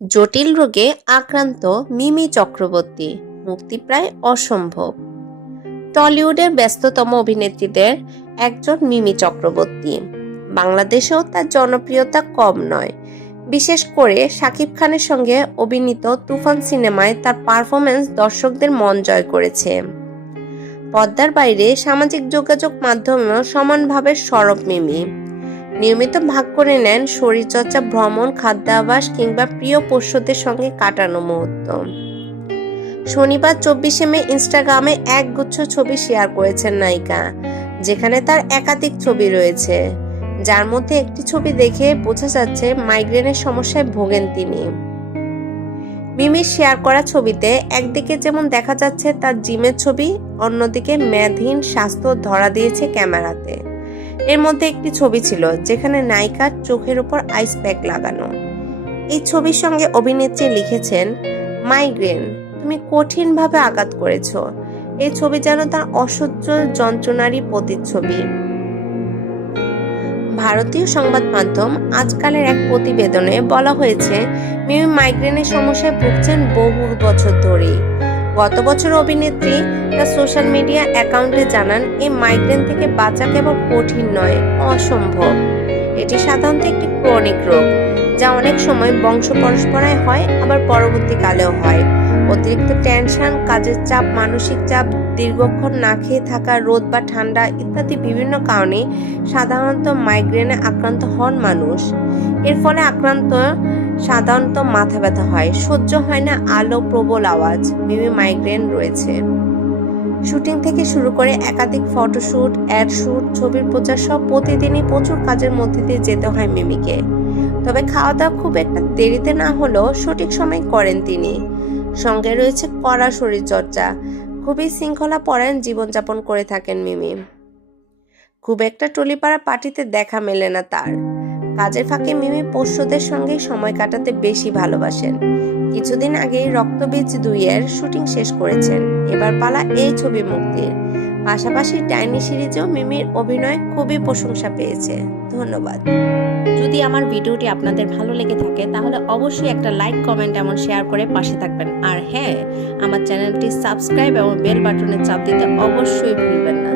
জটিল রোগে আক্রান্ত মিমি চক্রবর্তী, মুক্তি প্রায় অসম্ভব। টলিউডের ব্যস্ততম অভিনেত্রীদের একজন মিমি চক্রবর্তী। বাংলাদেশেও তার জনপ্রিয়তা কম নয়। বিশেষ করে শাকিব খানের সঙ্গে অভিনীত তুফান সিনেমায় তার পারফরমেন্স দর্শকদের মন জয় করেছে। পর্দার বাইরে সামাজিক যোগাযোগ মাধ্যমেও সমানভাবে সরব মিমি। নিয়মিত ভাগ করে নেন শরীরচর্চা, ভ্রমণ, খাদ্যাভ্যাস কিংবা প্রিয় পোষ্যদের সঙ্গে কাটানো মুহূর্ত। শনিবার 24শে মে ইনস্টাগ্রামে একগুচ্ছ ছবি শেয়ার করেছেন নায়িকা, যেখানে তার একাধিক ছবি রয়েছে, যার মধ্যে একটি ছবি দেখে বোঝা যাচ্ছে মাইগ্রেনের সমস্যায় ভোগেন তিনি। মিমির শেয়ার করা ছবিতে একদিকে যেমন দেখা যাচ্ছে তার জিমের ছবি, অন্যদিকে মেদহীন স্বাস্থ্য ধরা দিয়েছে ক্যামেরাতে। এর মধ্যে একটি ছবি ছিল যেখানে নায়িকার চোখের উপর আইস প্যাক লাগানো। এই ছবির সঙ্গে অভিনেত্রী লিখেছেন, মাইগ্রেন, তুমি কঠিনভাবে আঘাত করেছ। এই ছবি যেন তার অসহ্য যন্ত্রণারই প্রতিচ্ছবি। ভারতীয় সংবাদ মাধ্যম আজকালের এক প্রতিবেদনে বলা হয়েছে, মিমি মাইগ্রেনের সমস্যায় ভুগছেন বহু বছর ধরেই। গত বছর অভিনেত্রী তার সোশ্যাল মিডিয়া অ্যাকাউন্টে জানান, এই মাইগ্রেন থেকে বাঁচা কেবল কঠিন নয়, অসম্ভব। এটি সাধারণত একটি ক্রনিক রোগ, যা অনেক সময় বংশ পরম্পরায় হয়, আবার পরবর্তীকালেও হয়। অতিরিক্ত টেনশন, কাজের চাপ, মানসিক চাপ, দীর্ঘক্ষণ না খেয়ে থাকা, রোদ বা ঠান্ডা ইত্যাদি বিভিন্ন কারণে সাধারণত মাইগ্রেনে আক্রান্ত হন মানুষ। এর ফলে সাধারণত মাথা ব্যথা হয়, সহ্য হয় না আলো, প্রবল আওয়াজ। মিমি মাইগ্রেন রয়েছে। শুটিং থেকে শুরু করে একাধিক ফটোশুট, অ্যাড শুট, ছবির প্রচার সব প্রতিদিনই প্রচুর কাজের মধ্যে দিয়ে যেতে হয় মিমিকে। তবে খাওয়া দাওয়া খুব একটা দেরিতে না হলেও সঠিক সময় করেন তিনি। সঙ্গে রয়েছে কড়া শরীরচর্চা। খুবই শৃঙ্খলা পরায়ণ জীবনযাপন করে থাকেন মিমি। খুব একটা টলিপাড়া পার্টিতে দেখা মেলে না তার। কাজের ফাঁকে মিমি পোষ্যদের সঙ্গে সময় কাটাতে বেশি ভালোবাসেন। কিছুদিন আগেই রক্তবীজ 2-এর শুটিং শেষ করেছেন। এবার পালা এই ছবি মুক্তির। পাশাপাশি ডাইনি সিরিজেও মিমির অভিনয় খুবই প্রশংসা পেয়েছে। ধন্যবাদ। যদি আমার ভিডিওটি আপনাদের ভালো লেগে থাকে তাহলে অবশ্যই একটা লাইক, কমেন্ট এবং শেয়ার করে পাশে থাকবেন। আর হ্যাঁ, আমার চ্যানেলটি সাবস্ক্রাইব এবং বেল বাটনে চাপ দিতে অবশ্যই ভুলবেন না।